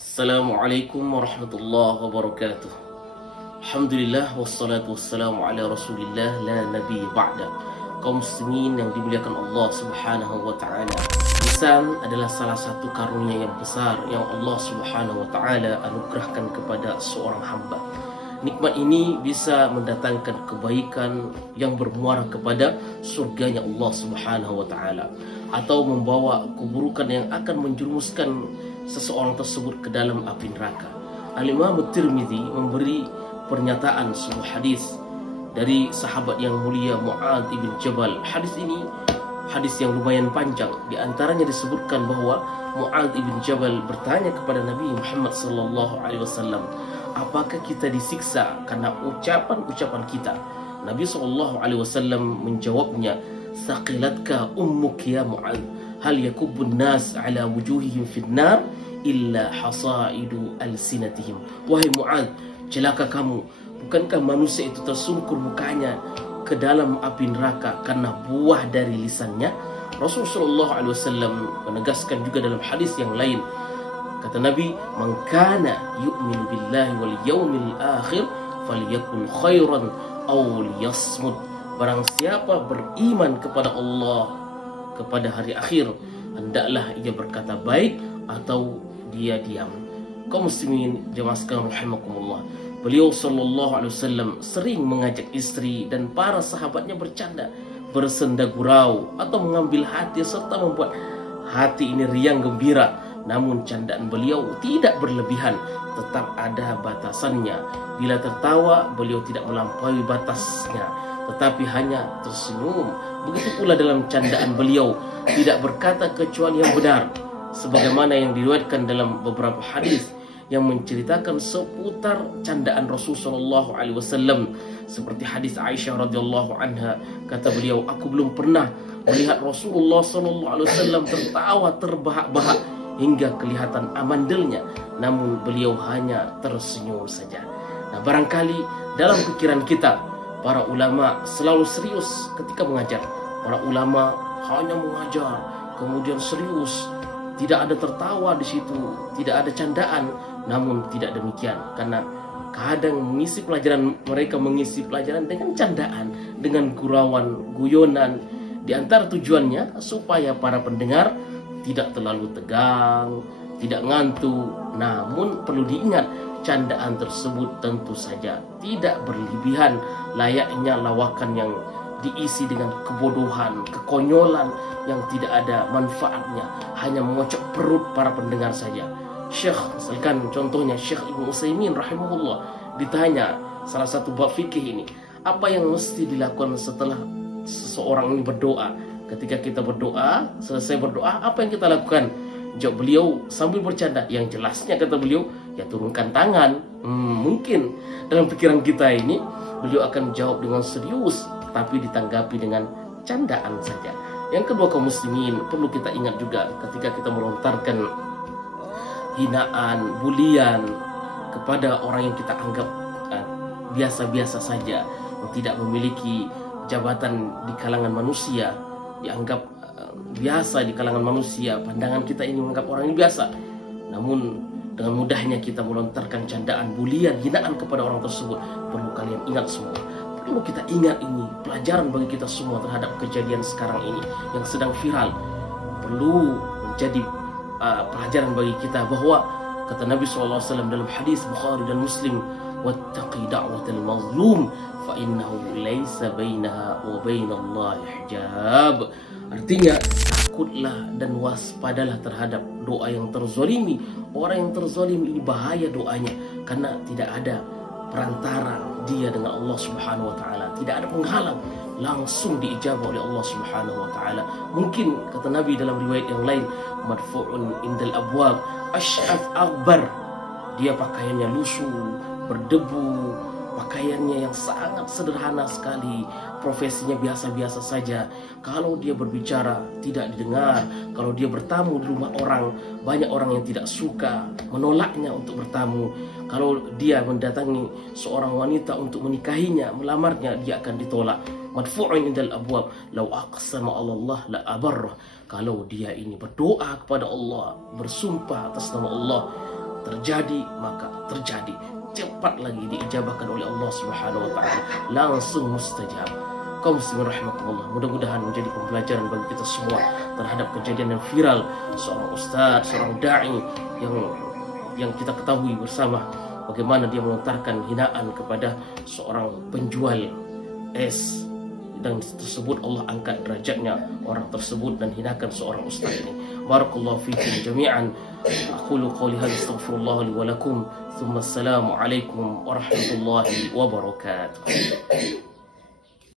Assalamualaikum warahmatullahi wabarakatuh. Alhamdulillah wassalatu wassalamu ala Rasulillah la nabi ba'da. Kaum muslimin yang dimuliakan Allah Subhanahu wa taala. Lisan adalah salah satu karunia yang besar yang Allah Subhanahu wa taala anugerahkan kepada seorang hamba. Nikmat ini bisa mendatangkan kebaikan yang bermuara kepada surganya Allah Subhanahu wa taala atau membawa keburukan yang akan menjerumuskan seseorang tersebut ke dalam api neraka. Al-Imam Tirmidzi memberi pernyataan sebuah hadis dari sahabat yang mulia Mu'adz ibn Jabal. Hadis ini hadis yang lumayan panjang. Di antaranya disebutkan bahwa Mu'adz ibn Jabal bertanya kepada Nabi Muhammad SAW, apakah kita disiksa karena ucapan-ucapan kita? Nabi SAW menjawabnya, saqilatka ummuk ya Mu'adz, hal yakubbun nas ala wujuhihim finnar illa hasaidu alsinatihim. Wahai Mu'adz, celaka kamu, bukankah manusia itu tersungkur mukanya ke dalam api neraka karena buah dari lisannya? Rasulullah SAW menegaskan juga dalam hadis yang lain, kata Nabi, man kana yu'minu billahi wal yawmil akhir falyakul khairan aw liyasmut. Barang siapa beriman kepada Allah, kepada hari akhir, hendaklah ia berkata baik atau dia diam. Kaum muslimin jemaah sekalian rahimakumullah, beliau sallallahu alaihi wasallam sering mengajak istri dan para sahabatnya bercanda, bersenda gurau atau mengambil hati serta membuat hati ini riang gembira. Namun candaan beliau tidak berlebihan, tetap ada batasannya. Bila tertawa, beliau tidak melampaui batasnya, tetapi hanya tersenyum. Begitu pula dalam candaan beliau tidak berkata kecuali yang benar, sebagaimana yang diriwayatkan dalam beberapa hadis yang menceritakan seputar candaan Rasulullah SAW, seperti hadis Aisyah radhiyallahu anha. Kata beliau, aku belum pernah melihat Rasulullah SAW tertawa terbahak-bahak hingga kelihatan amandelnya, namun beliau hanya tersenyum saja. Nah, barangkali dalam pikiran kita, para ulama selalu serius ketika mengajar. Para ulama hanya mengajar, kemudian serius, tidak ada tertawa di situ, tidak ada candaan. Namun tidak demikian, karena kadang mengisi pelajaran, mereka mengisi pelajaran dengan candaan, dengan gurauan, guyonan. Di antara tujuannya supaya para pendengar tidak terlalu tegang, tidak ngantuk. Namun perlu diingat, candaan tersebut tentu saja tidak berlebihan, layaknya lawakan yang diisi dengan kebodohan, kekonyolan yang tidak ada manfaatnya, hanya mengocok perut para pendengar saja. Syekh, misalkan contohnya Syekh Ibnu Utsaimin rahimahullah, ditanya salah satu bab fikih ini, apa yang mesti dilakukan setelah seseorang ini berdoa? Ketika kita berdoa, selesai berdoa, apa yang kita lakukan? Jawab beliau sambil bercanda, yang jelasnya kata beliau, ya turunkan tangan. Mungkin dalam pikiran kita ini beliau akan jawab dengan serius, tapi ditanggapi dengan candaan saja. Yang kedua, kaum muslimin, perlu kita ingat juga ketika kita melontarkan hinaan, bulian kepada orang yang kita anggap biasa-biasa saja, yang tidak memiliki jabatan di kalangan manusia, dianggap biasa di kalangan manusia, pandangan kita ini menganggap orang ini biasa. Namun dengan mudahnya kita melontarkan candaan, bulian, hinaan kepada orang tersebut. Perlu kalian ingat semua, perlu kita ingat ini pelajaran bagi kita semua terhadap kejadian sekarang ini yang sedang viral. Perlu menjadi pelajaran bagi kita bahwa kata Nabi SAW dalam hadis Bukhari dan Muslim, wattaqi da'watal mazlum fa innahu laisa bainaha wa bainallahi hijab. Artinya, takutlah dan waspadalah terhadap doa yang terzolimi. Orang yang terzolimi ini bahaya doanya, karena tidak ada perantara dia dengan Allah Subhanahu wa taala, tidak ada penghalang, langsung diijabah oleh Allah Subhanahu wa taala. Mungkin kata Nabi dalam riwayat yang lain, madfu'un indal abwab asy'af akbar, dia pakaiannya lusuh, berdebu, pakaiannya yang sangat sederhana sekali, profesinya biasa-biasa saja. Kalau dia berbicara tidak didengar, kalau dia bertamu di rumah orang, banyak orang yang tidak suka, menolaknya untuk bertamu. Kalau dia mendatangi seorang wanita untuk menikahinya, melamarnya, dia akan ditolak. Madfu'un indal abwab law aqsama 'ala Allah la abarrah. Kalau dia ini berdoa kepada Allah, bersumpah atas nama Allah, terjadi maka terjadi, cepat lagi diijabahkan oleh Allah Subhanahu wa taala, langsung mustajab. Kaum muslimin rahimakumullah, mudah-mudahan menjadi pembelajaran bagi kita semua terhadap kejadian yang viral seorang ustaz, seorang dai yang kita ketahui bersama bagaimana dia melontarkan hinaan kepada seorang penjual es, dan tersebut Allah angkat derajatnya orang tersebut dan hinakan seorang ustaz ini. Barakallahu fikum jami'an. Aqulu qawli hadza astaghfirullah li wa lakum. Thumma assalamu alaikum warahmatullahi wabarakatuh.